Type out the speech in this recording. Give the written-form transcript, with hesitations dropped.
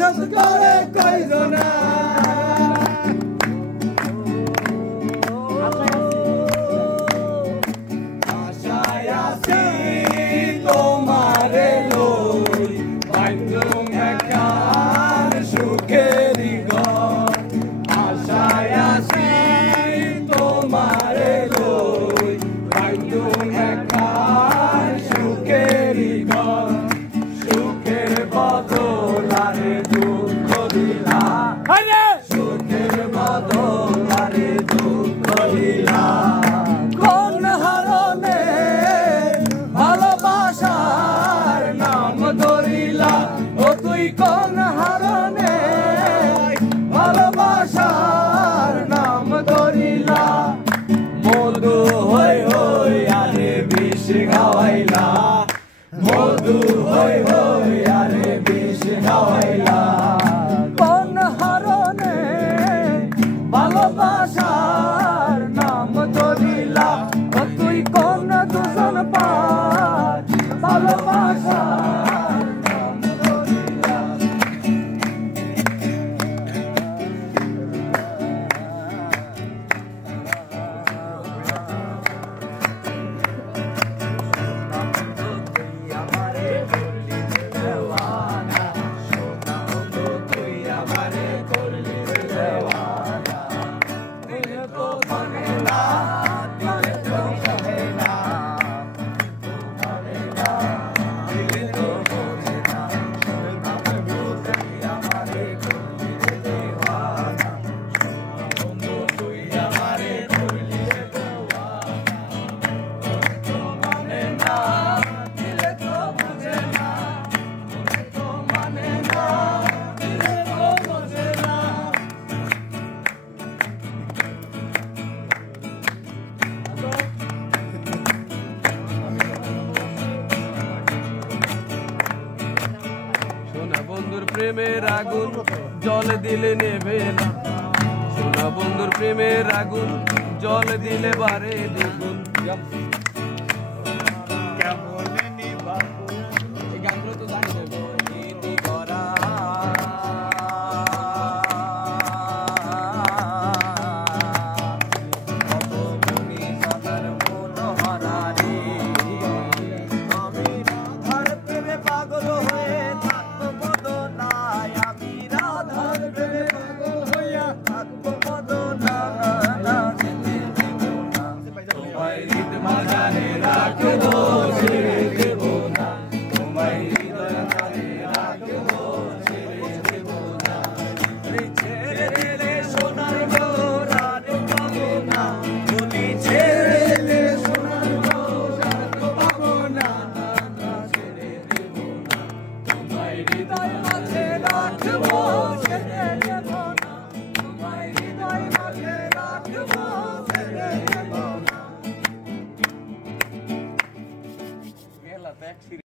বিশ্বাস করে কইরো না আশায় আছি তোমারে লই বাইন্দুম একার সুখেরি ঘর আশায় আছি তোমারে লই বাইন্দুম একার সুখেরি ঘর সুখের বদলারে দুঃখ দিলা সুখের বদলারে দুঃখ দিলা কোন হারণে ভালোবাসার নাম ধরিলা ও তুই কোন হারণে ভালোবাসার নাম ধরিলা মধু হই হই আরে বিষ খাওয়াইলা মধু হই হই আরে বিষ খাওয়াইলা কোন হারণে ভালোবাসার নাম ধরিলা ও তুই কোন দুজন পার ভালোবাসার নাম ধরিলা বন্ধুর প্রেমের আগুন জল দিলে নেবে না সোনা বন্ধুর প্রেমের আগুন জল দিলে বারে দ্বিগুণ